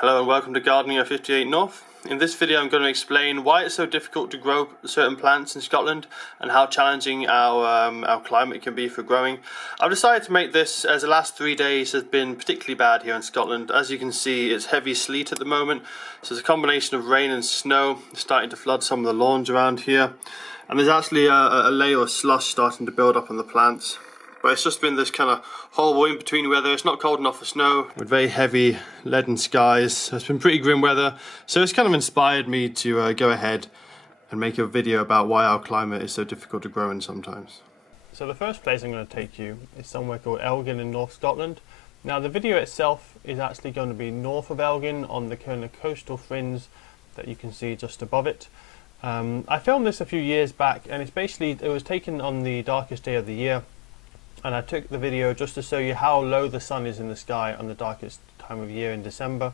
Hello and welcome to Gardening at 58 North. In this video I'm going to explain why it's so difficult to grow certain plants in Scotland and how challenging our climate can be for growing. I've decided to make this as the last 3 days has been particularly bad here in Scotland. As you can see, it's heavy sleet at the moment, so it's a combination of rain and snow starting to flood some of the lawns around here, and there's actually a layer of slush starting to build up on the plants. But it's just been this kind of horrible in-between weather. It's not cold enough for snow, with very heavy leaden skies. So it's been pretty grim weather. So it's kind of inspired me to go ahead and make a video about why our climate is so difficult to grow in sometimes. So the first place I'm going to take you is somewhere called Elgin in North Scotland. Now the video itself is actually going to be north of Elgin on the kind of coastal fringe that you can see just above it. I filmed this a few years back, and it was taken on the darkest day of the year. And I took the video just to show you how low the sun is in the sky on the darkest time of year in December.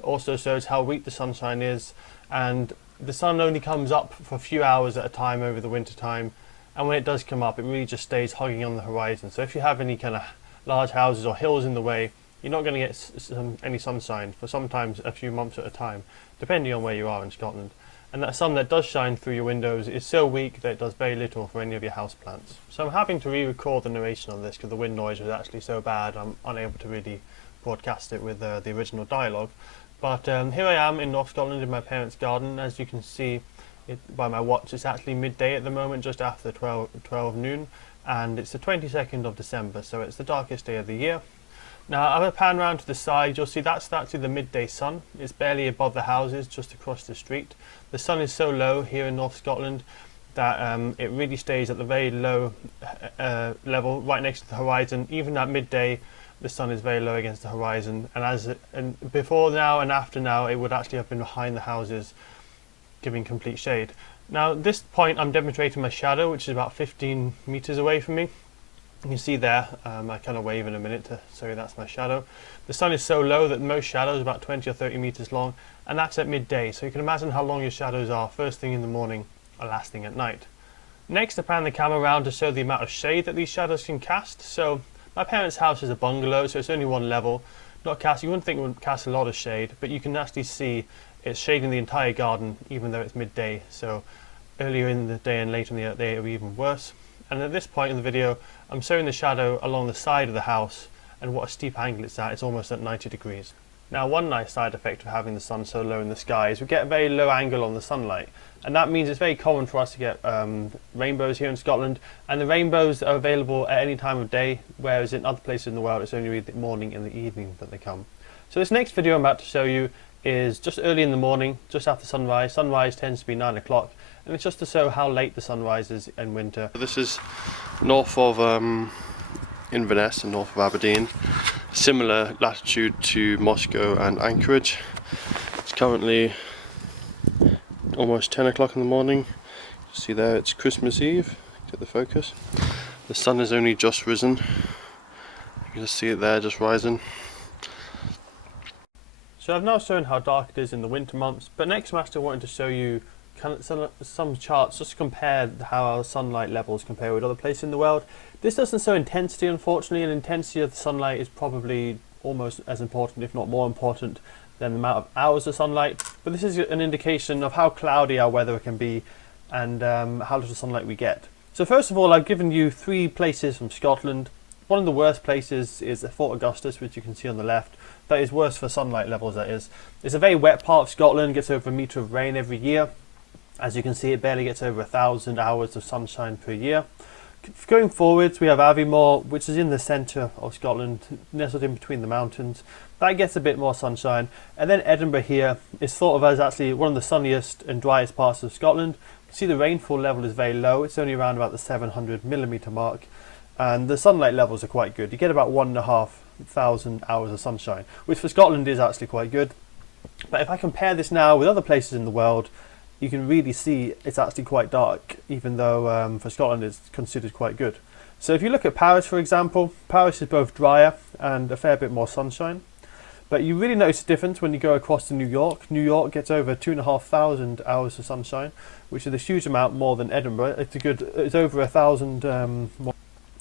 It also shows how weak the sunshine is, and the sun only comes up for a few hours at a time over the winter time, and when it does come up it really just stays hugging on the horizon. So if you have any kind of large houses or hills in the way, you're not going to get any sunshine for sometimes a few months at a time, depending on where you are in Scotland. And that sun that does shine through your windows is so weak that it does very little for any of your houseplants. So I'm having to re-record the narration on this because the wind noise was actually so bad I'm unable to really broadcast it with the original dialogue. But here I am in North Scotland in my parents' garden. As you can see by my watch, it's actually midday at the moment, just after 12 noon, and it's the 22nd of December, so it's the darkest day of the year. Now, I'm going to pan around to the side. You'll see that's actually the midday sun. It's barely above the houses, just across the street. The sun is so low here in North Scotland that it really stays at the very low level, right next to the horizon. Even at midday, the sun is very low against the horizon. And before now and after now, it would actually have been behind the houses, giving complete shade. Now, at this point, I'm demonstrating my shadow, which is about 15 meters away from me. You can see there, I kind of wave in a minute to show you that's my shadow. The sun is so low that most shadows are about 20 or 30 meters long, and that's at midday, so you can imagine how long your shadows are first thing in the morning or last thing at night. Next, I pan the camera around to show the amount of shade that these shadows can cast. So my parents' house is a bungalow, so it's only one level. You wouldn't think it would cast a lot of shade, but you can actually see it's shading the entire garden even though it's midday. So earlier in the day and later in the day it would be even worse. And at this point in the video, I'm showing the shadow along the side of the house, and what a steep angle it's at. It's almost at 90 degrees. Now, one nice side effect of having the sun so low in the sky is we get a very low angle on the sunlight, and that means it's very common for us to get rainbows here in Scotland, and the rainbows are available at any time of day, whereas in other places in the world it's only the morning and the evening that they come. So this next video I'm about to show you is just early in the morning, just after sunrise. Sunrise tends to be 9 o'clock, and it's just to show how late the sun rises in winter. This is north of Inverness and north of Aberdeen, similar latitude to Moscow and Anchorage. It's currently almost 10 o'clock in the morning. You see there, it's Christmas Eve. Get the focus. The sun has only just risen. You can just see it there, just rising. So I've now shown how dark it is in the winter months, but next I'm actually wanting to show you some charts just to compare how our sunlight levels compare with other places in the world. This doesn't show intensity, unfortunately, and intensity of the sunlight is probably almost as important, if not more important, than the amount of hours of sunlight. But this is an indication of how cloudy our weather can be and how little sunlight we get. So first of all, I've given you 3 places from Scotland. One of the worst places is Fort Augustus, which you can see on the left. That is worse for sunlight levels, that is. It's a very wet part of Scotland, gets over a metre of rain every year. As you can see, it barely gets over 1,000 hours of sunshine per year. Going forwards, we have Aviemore, which is in the centre of Scotland, nestled in between the mountains. That gets a bit more sunshine. And then Edinburgh here is thought of as actually one of the sunniest and driest parts of Scotland. You can see the rainfall level is very low. It's only around about the 700mm mark. And the sunlight levels are quite good. You get about 1,500 hours of sunshine, which for Scotland is actually quite good. But if I compare this now with other places in the world, you can really see it's actually quite dark, even though for Scotland it's considered quite good. So if you look at Paris, for example, Paris is both drier and a fair bit more sunshine. But you really notice a difference when you go across to New York. New York gets over 2,500 hours of sunshine, which is a huge amount more than Edinburgh. It's over 1,000 more.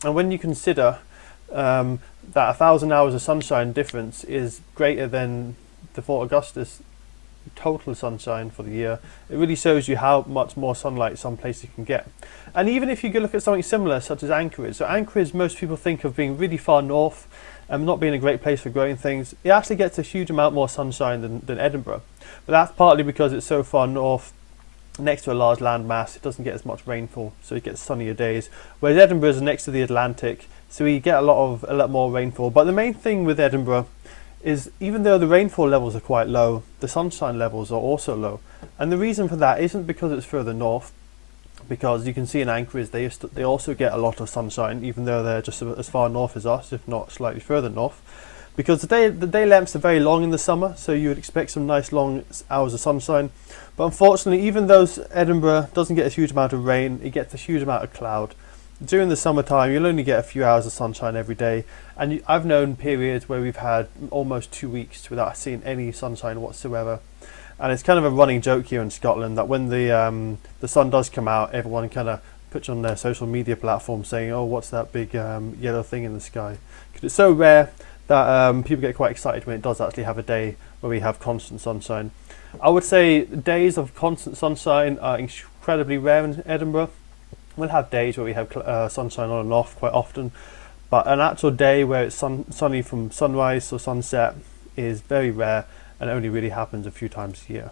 And when you consider that 1,000 hours of sunshine difference is greater than the Fort Augustus total sunshine for the year, it really shows you how much more sunlight some places can get. And even if you go look at something similar, such as Anchorage. So Anchorage, most people think of being really far north and not being a great place for growing things. It actually gets a huge amount more sunshine than Edinburgh. But that's partly because it's so far north, next to a large land mass. It doesn't get as much rainfall, so it gets sunnier days. Whereas Edinburgh is next to the Atlantic, so we get a lot more rainfall. But the main thing with Edinburgh is, even though the rainfall levels are quite low, the sunshine levels are also low. And the reason for that isn't because it's further north, because you can see in Anchorage they also get a lot of sunshine, even though they're just as far north as us, if not slightly further north. Because the day lengths are very long in the summer, so you would expect some nice long hours of sunshine. But unfortunately, even though Edinburgh doesn't get a huge amount of rain, it gets a huge amount of cloud. During the summertime, you'll only get a few hours of sunshine every day, and I've known periods where we've had almost 2 weeks without seeing any sunshine whatsoever. And it's kind of a running joke here in Scotland that when the sun does come out, everyone kind of puts on their social media platform saying, "Oh, what's that big yellow thing in the sky?" Because it's so rare that people get quite excited when it does actually have a day where we have constant sunshine. I would say days of constant sunshine are incredibly rare in Edinburgh. We'll have days where we have sunshine on and off quite often, but an actual day where it's sunny from sunrise or sunset is very rare and only really happens a few times a year.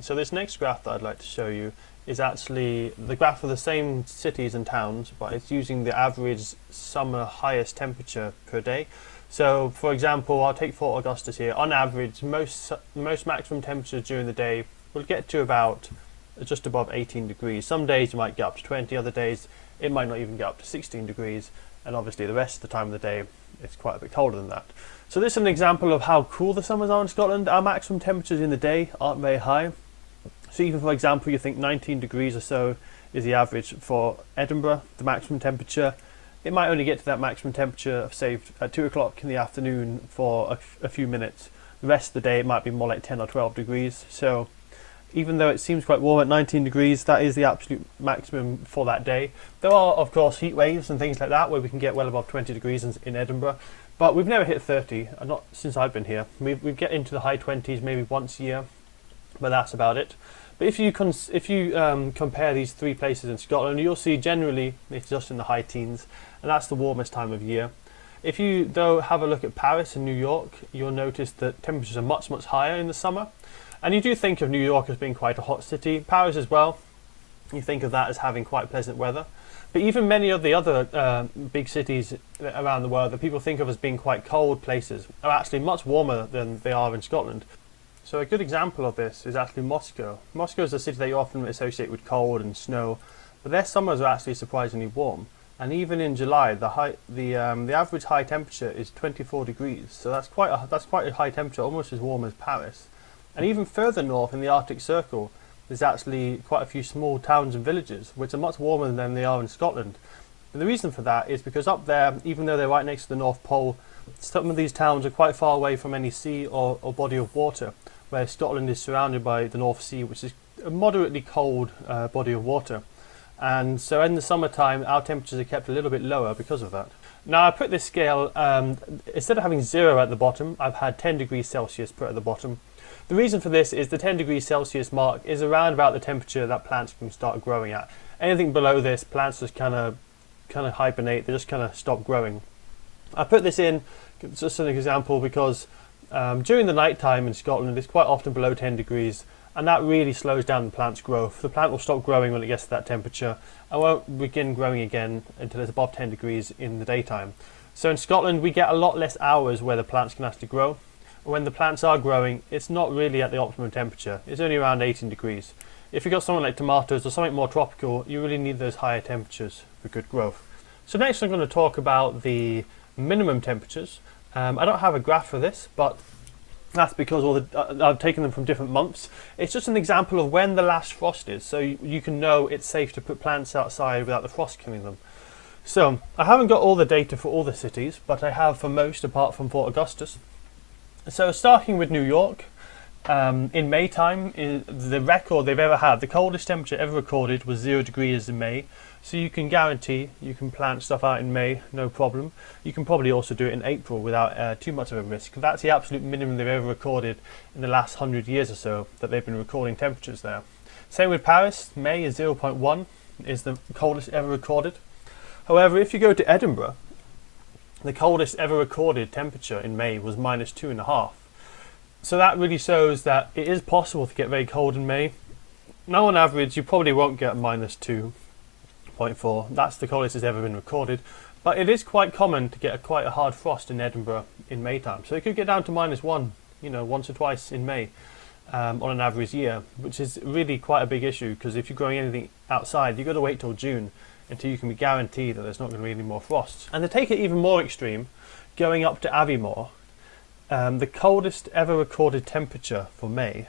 So this next graph that I'd like to show you is actually the graph of the same cities and towns, but it's using the average summer highest temperature per day. So for example, I'll take Fort Augustus here. On average, most maximum temperatures during the day will get to about just above 18 degrees. Some days you might get up to 20, other days it might not even get up to 16 degrees, and obviously the rest of the time of the day it's quite a bit colder than that. So this is an example of how cool the summers are in Scotland. Our maximum temperatures in the day aren't very high. So even, for example, you think 19 degrees or so is the average for Edinburgh, the maximum temperature. It might only get to that maximum temperature, say, at 2 o'clock in the afternoon for a few minutes. The rest of the day it might be more like 10 or 12 degrees. So even though it seems quite warm at 19 degrees, that is the absolute maximum for that day. There are, of course, heat waves and things like that where we can get well above 20 degrees in Edinburgh, but we've never hit 30, not since I've been here. We get into the high 20s maybe once a year, but that's about it. But if you compare these three places in Scotland, you'll see generally it's just in the high teens, and that's the warmest time of year. If you, though, have a look at Paris and New York, you'll notice that temperatures are much, much higher in the summer. And you do think of New York as being quite a hot city. Paris as well, you think of that as having quite pleasant weather. But even many of the other big cities around the world that people think of as being quite cold places are actually much warmer than they are in Scotland. So a good example of this is actually Moscow. Moscow is a city that you often associate with cold and snow, but their summers are actually surprisingly warm. And even in July, the average high temperature is 24 degrees. So that's quite a high temperature, almost as warm as Paris. And even further north in the Arctic Circle, there's actually quite a few small towns and villages, which are much warmer than they are in Scotland. And the reason for that is because up there, even though they're right next to the North Pole, some of these towns are quite far away from any sea or body of water, where Scotland is surrounded by the North Sea, which is a moderately cold body of water. And so in the summertime, our temperatures are kept a little bit lower because of that. Now I put this scale, instead of having 0 at the bottom, I've had 10 degrees Celsius put at the bottom. The reason for this is the 10 degrees Celsius mark is around about the temperature that plants can start growing at. Anything below this, plants just kind of hibernate, they just kind of stop growing. I put this in just as an example because during the night time in Scotland it's quite often below 10 degrees, and that really slows down the plant's growth. The plant will stop growing when it gets to that temperature and won't begin growing again until it's above 10 degrees in the daytime. So in Scotland we get a lot less hours where the plants can actually grow. When the plants are growing, it's not really at the optimum temperature. It's only around 18 degrees. If you've got something like tomatoes or something more tropical, you really need those higher temperatures for good growth. So next I'm going to talk about the minimum temperatures. I don't have a graph for this, but that's because I've taken them from different months. It's just an example of when the last frost is, so you can know it's safe to put plants outside without the frost killing them. So I haven't got all the data for all the cities, but I have for most apart from Fort Augustus. So starting with New York, in May time, the record they've ever had, the coldest temperature ever recorded was 0 degrees in May, So you can guarantee you can plant stuff out in May, no problem. You can probably also do it in April without too much of a risk. That's the absolute minimum they've ever recorded in the last 100 years or so that they've been recording temperatures there. Same with Paris, May is 0.1, is the coldest ever recorded. However, if you go to Edinburgh, the coldest ever recorded temperature in May was -2.5. So that really shows that it is possible to get very cold in May. Now on average you probably won't get -2.4, that's the coldest that's ever been recorded, but it is quite common to get quite a hard frost in Edinburgh in May time. So it could get down to -1, once or twice in May on an average year, which is really quite a big issue, because if you're growing anything outside you've got to wait till June until you can be guaranteed that there's not going to be any more frost. And to take it even more extreme, going up to Aviemore, the coldest ever recorded temperature for May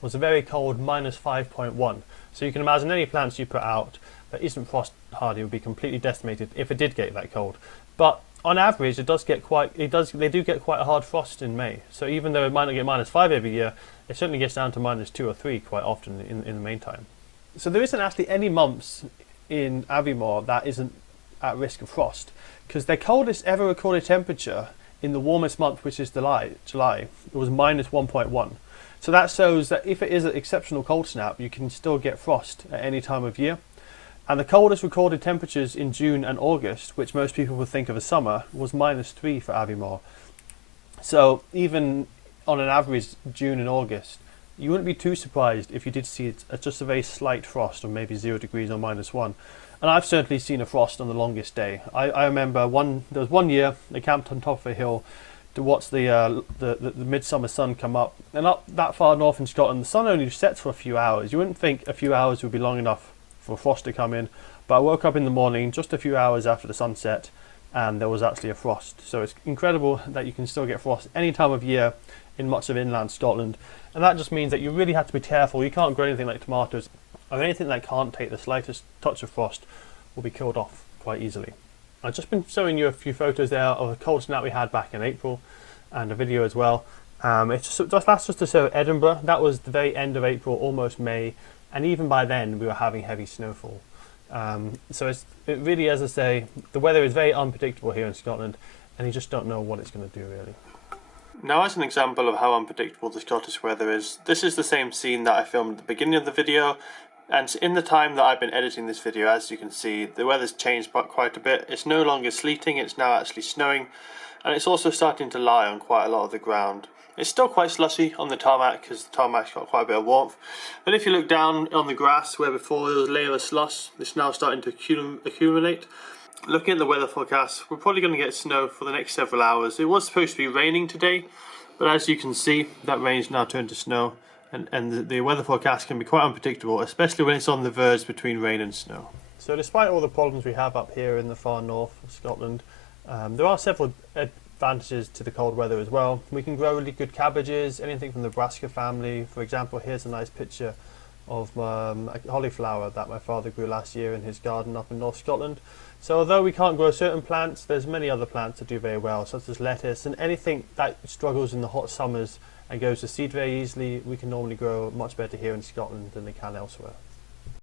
was a very cold -5.1. So you can imagine any plants you put out that isn't frost hardy would be completely decimated if it did get that cold. But on average, they do get quite a hard frost in May. So even though it might not get -5 every year, it certainly gets down to -2 or 3 quite often in the meantime. So there isn't actually any months in Aviemore that isn't at risk of frost, because their coldest ever recorded temperature in the warmest month, which is July, it was -1.1. So that shows that if it is an exceptional cold snap, you can still get frost at any time of year. And the coldest recorded temperatures in June and August, which most people would think of as summer, was -3 for Aviemore. So even on an average June and August, you wouldn't be too surprised if you did see just a very slight frost of maybe 0 degrees or -1. And I've certainly seen a frost on the longest day. I remember there was one year I camped on top of a hill to watch the midsummer sun come up, and up that far north in Scotland the sun only sets for a few hours. You wouldn't think a few hours would be long enough for frost to come in, but I woke up in the morning just a few hours after the sunset and there was actually a frost. So it's incredible that you can still get frost any time of year in much of inland Scotland, and that just means that you really have to be careful. You can't grow anything like tomatoes, or anything that can't take the slightest touch of frost will be killed off quite easily. I've just been showing you a few photos there of a cold snap we had back in April, and a video as well. That's just to show Edinburgh. That was the very end of April, almost May, and even by then we were having heavy snowfall. So it really, as I say, the weather is very unpredictable here in Scotland, and you just don't know what it's going to do really. Now, as an example of how unpredictable the Scottish weather is, this is the same scene that I filmed at the beginning of the video, and in the time that I've been editing this video, as you can see, the weather's changed quite a bit. It's no longer sleeting, it's now actually snowing, and it's also starting to lie on quite a lot of the ground. It's still quite slushy on the tarmac because the tarmac's got quite a bit of warmth, but if you look down on the grass where before there was a layer of slush, it's now starting to accumulate. Looking at the weather forecast, we're probably going to get snow for the next several hours. It was supposed to be raining today, but as you can see, that rain's now turned to snow, and the weather forecast can be quite unpredictable, especially when it's on the verge between rain and snow. So despite all the problems we have up here in the far north of Scotland, there are several advantages to the cold weather as well. We can grow really good cabbages, anything from the brassica family. For example, here's a nice picture of a cauliflower that my father grew last year in his garden up in North Scotland. So although we can't grow certain plants, there's many other plants that do very well, such as lettuce, and anything that struggles in the hot summers and goes to seed very easily, we can normally grow much better here in Scotland than they can elsewhere.